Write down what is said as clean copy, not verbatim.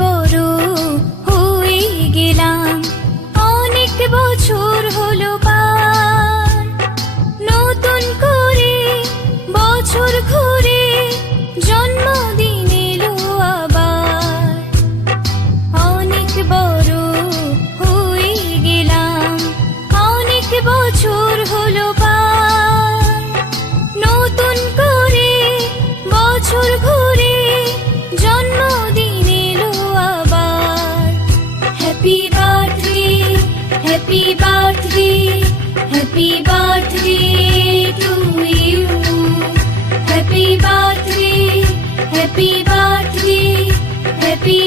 বড় হয়ে গেলাম, অনেক বছর হলো পার। নতুন করে বছর ঘুরে জন্মদিন এলো আবার। অনেক বড় হয়ে গেলাম, অনেক বছর হলো পার। নতুন করে বছর ঘুরে জন্মদিন এলো আবার। Happy birthday, happy birthday, happy birthday to you. Happy birthday, happy birthday, happy